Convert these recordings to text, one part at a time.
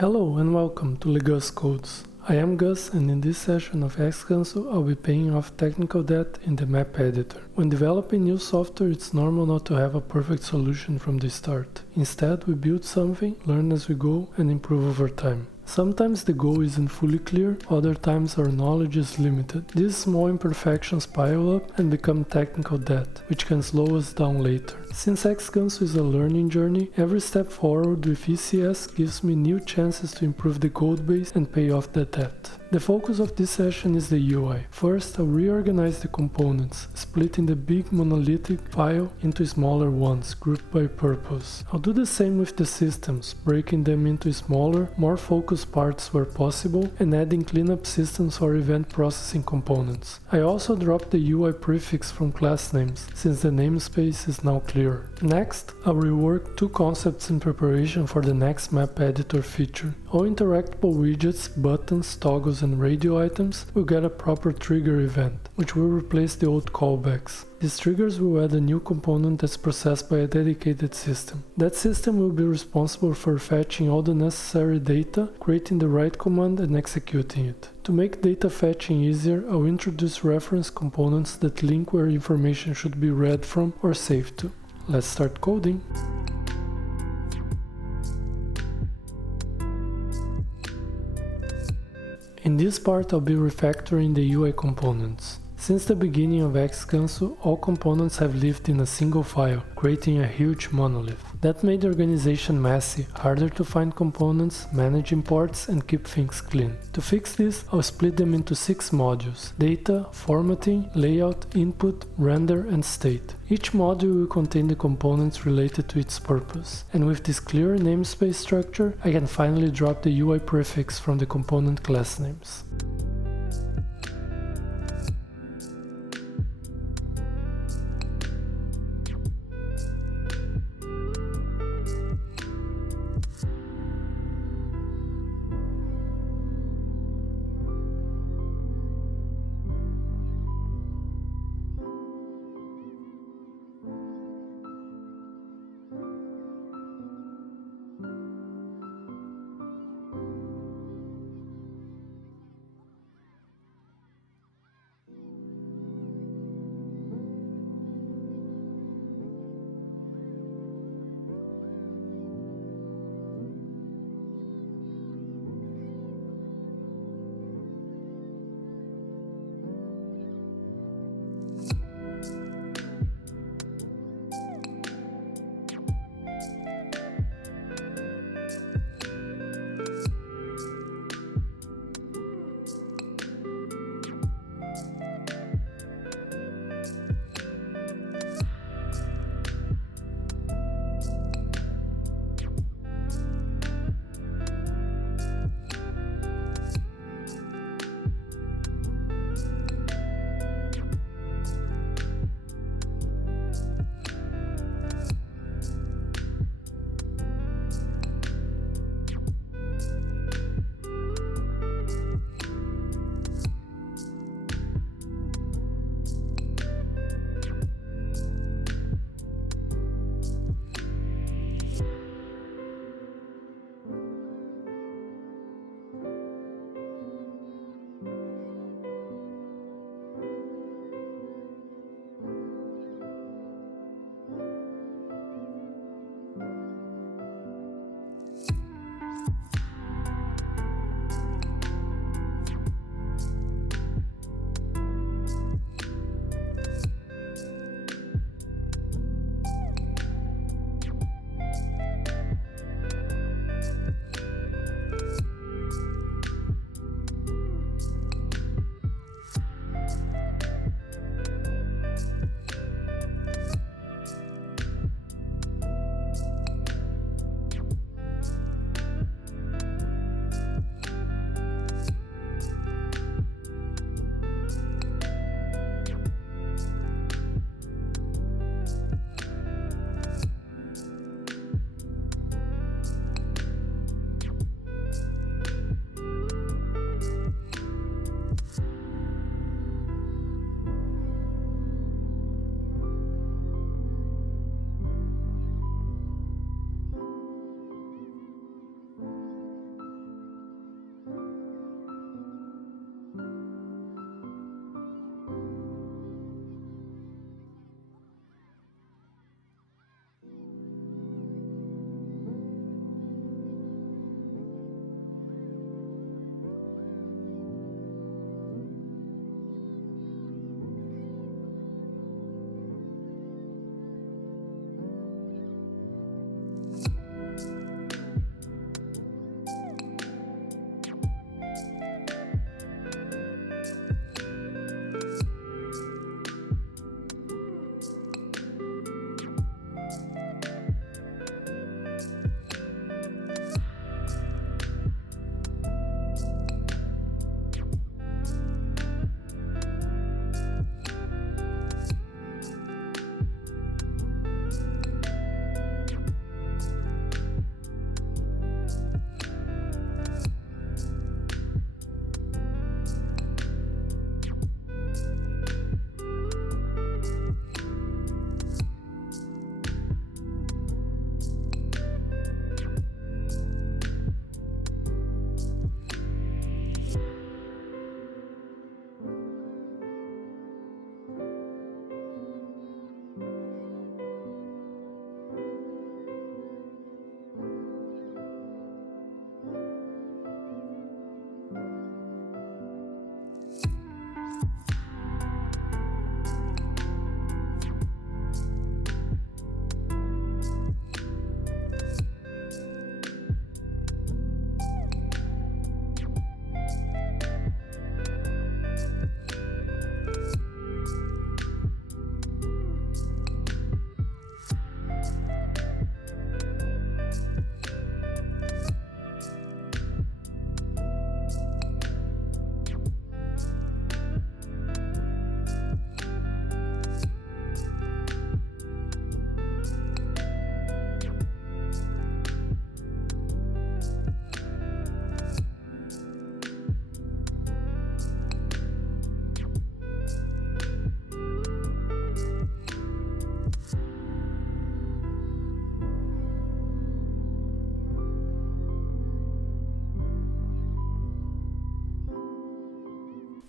Hello and welcome to Gus Codes. I am Gus, and in this session of xganso I'll be paying off technical debt in the map editor. When developing new software, it's normal not to have a perfect solution from the start. Instead, we build something, learn as we go, and improve over time. Sometimes the goal isn't fully clear, other times our knowledge is limited. These small imperfections pile up and become technical debt, which can slow us down later. Since xganso is a learning journey, every step forward with ECS gives me new chances to improve the codebase and pay off the debt. The focus of this session is the UI. First, I'll reorganize the components, splitting the big monolithic file into smaller ones, grouped by purpose. I'll do the same with the systems, breaking them into smaller, more focused parts where possible, and adding cleanup systems for event processing components. I also dropped the UI prefix from class names, since the namespace is now clear. Next, I'll rework two concepts in preparation for the next map editor feature. All interactable widgets, buttons, toggles, and radio items will get a proper trigger event, which will replace the old callbacks. These triggers will add a new component that's processed by a dedicated system. That system will be responsible for fetching all the necessary data, creating the right command, and executing it. To make data fetching easier, I'll introduce reference components that link where information should be read from or saved to. Let's start coding. In this part, I'll be refactoring the UI components. Since the beginning of xganso, all components have lived in a single file, creating a huge monolith. That made the organization messy, harder to find components, manage imports, and keep things clean. To fix this, I'll split them into 6 modules: data, formatting, layout, input, render, and state. Each module will contain the components related to its purpose. And with this clear namespace structure, I can finally drop the UI prefix from the component class names.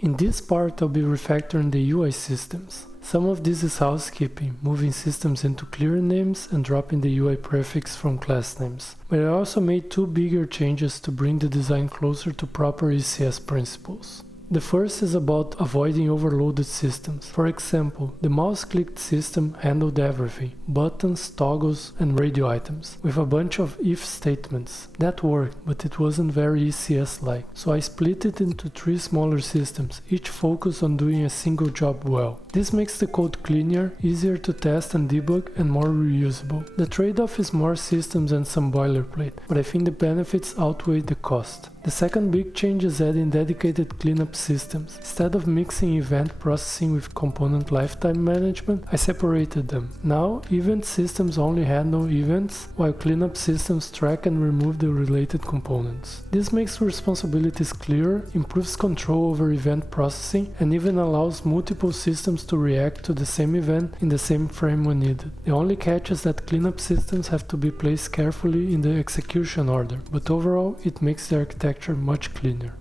In this part, I'll be refactoring the UI systems. Some of this is housekeeping, moving systems into clear names and dropping the UI prefix from class names. But I also made two bigger changes to bring the design closer to proper ECS principles. The first is about avoiding overloaded systems. For example, the mouse-clicked system handled everything, buttons, toggles, and radio items, with a bunch of if statements. That worked, but it wasn't very ECS-like, so I split it into 3 smaller systems, each focused on doing a single job well. This makes the code cleaner, easier to test and debug, and more reusable. The trade-off is more systems and some boilerplate, but I think the benefits outweigh the cost. The second big change is adding dedicated cleanup systems. Instead of mixing event processing with component lifetime management, I separated them. Now, event systems only handle events, while cleanup systems track and remove the related components. This makes responsibilities clearer, improves control over event processing, and even allows multiple systems to react to the same event in the same frame when needed. The only catch is that cleanup systems have to be placed carefully in the execution order, but overall it makes the architecture much cleaner.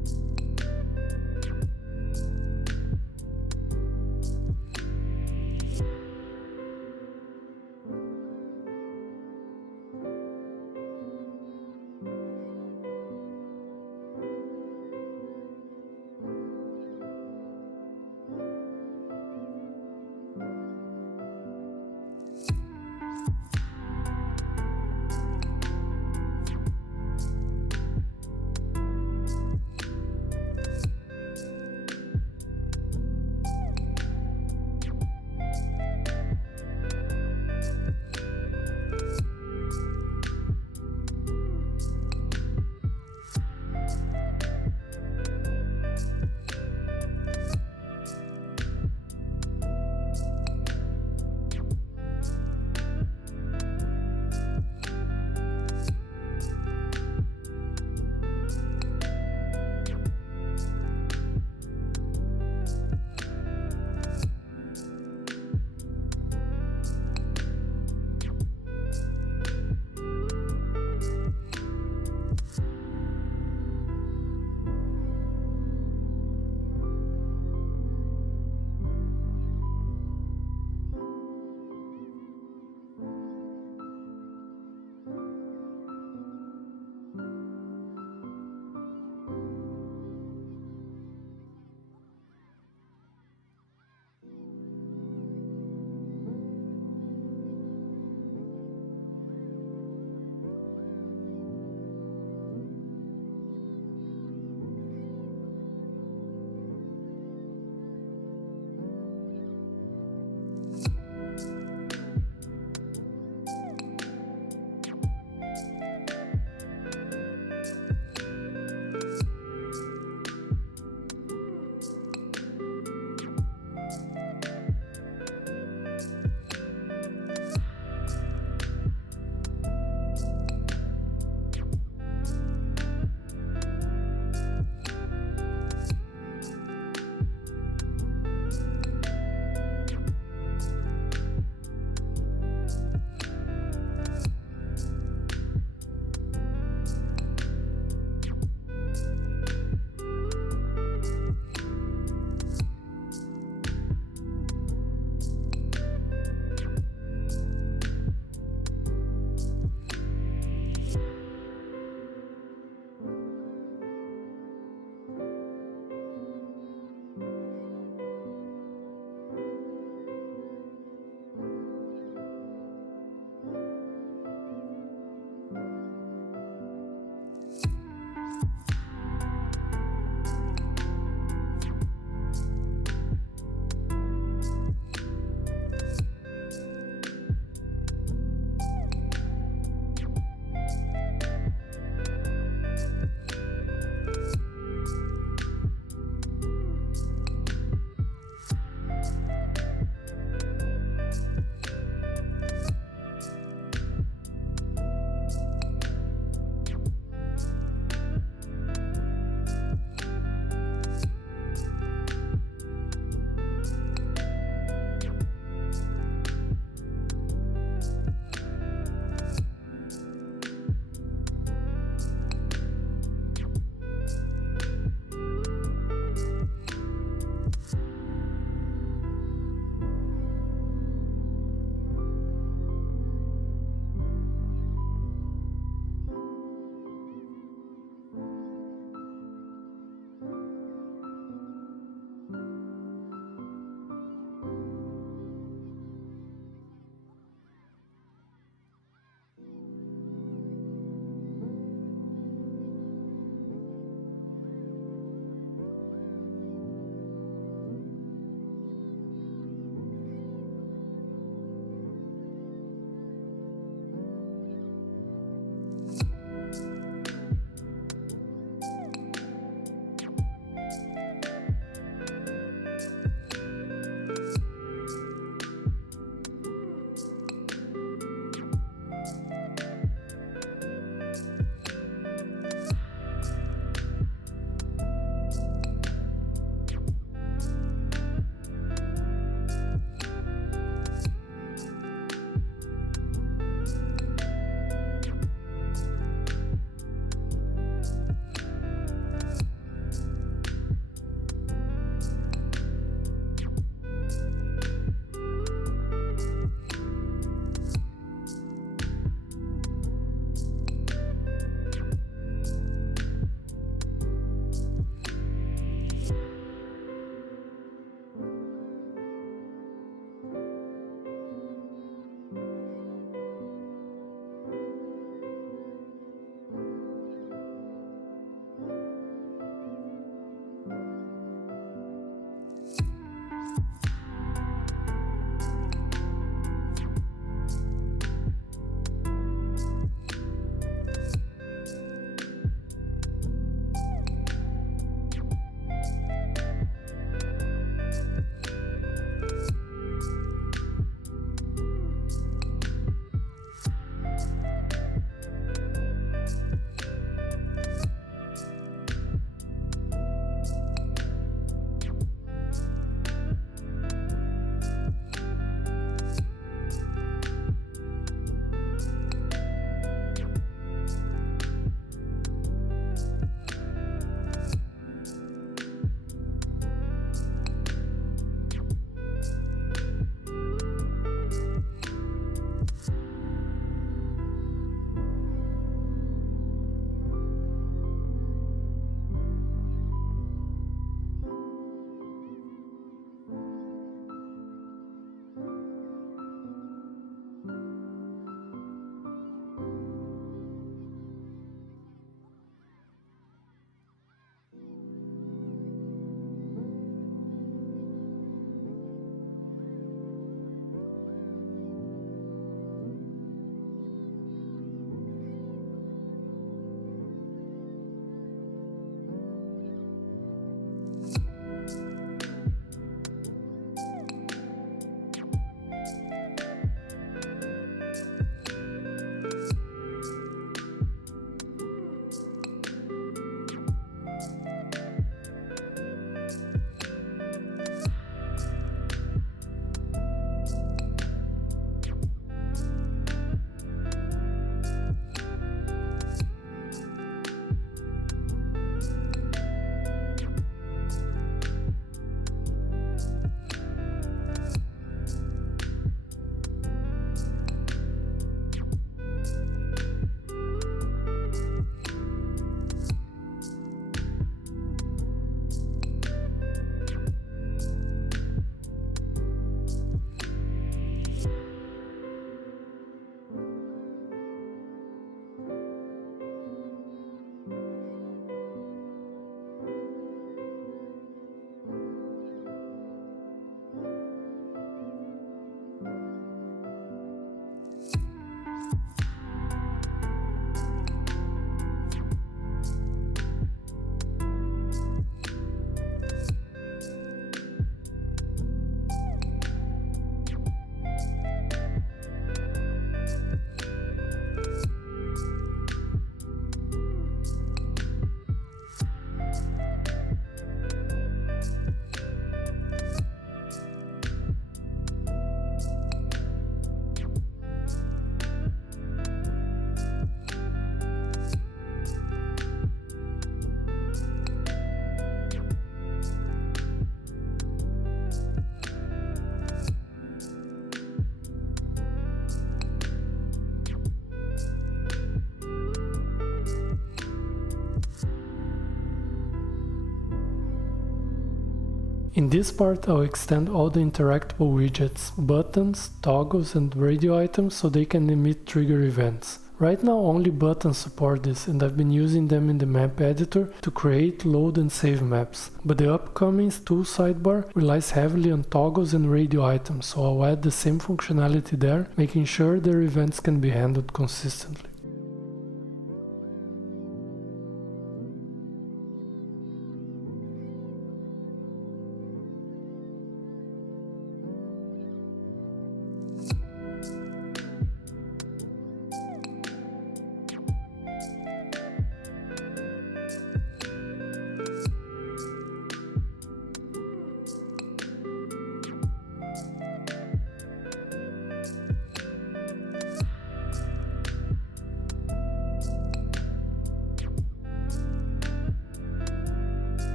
In this part, I'll extend all the interactable widgets, buttons, toggles, and radio items so they can emit trigger events. Right now only buttons support this, and I've been using them in the map editor to create, load and save maps. But the upcoming tool sidebar relies heavily on toggles and radio items, so I'll add the same functionality there, making sure their events can be handled consistently.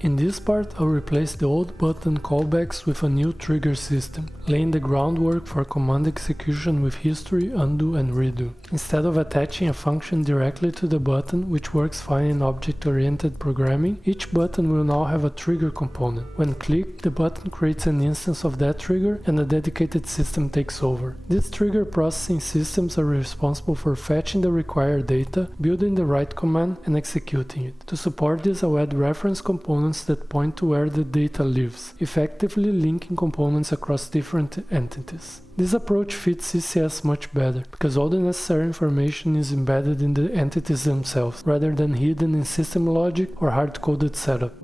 In this part, I'll replace the old button callbacks with a new trigger system, laying the groundwork for command execution with history, undo and redo. Instead of attaching a function directly to the button, which works fine in object-oriented programming, each button will now have a trigger component. When clicked, the button creates an instance of that trigger and a dedicated system takes over. These trigger processing systems are responsible for fetching the required data, building the right command and executing it. To support this, I'll add reference components that point to where the data lives, effectively linking components across different entities. This approach fits ECS much better, because all the necessary information is embedded in the entities themselves, rather than hidden in system logic or hard-coded setup.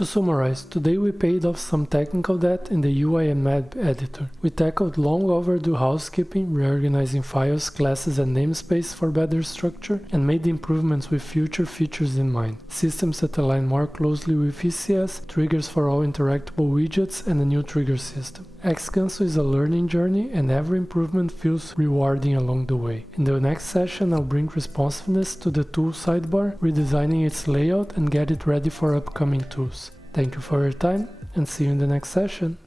To summarize, today we paid off some technical debt in the UI and map editor. We tackled long overdue housekeeping, reorganizing files, classes and namespace for better structure, and made improvements with future features in mind. Systems that align more closely with ECS, triggers for all interactable widgets, and a new trigger system. xganso is a learning journey, and every improvement feels rewarding along the way. In the next session, I'll bring responsiveness to the tool sidebar, redesigning its layout and get it ready for upcoming tools. Thank you for your time, and see you in the next session.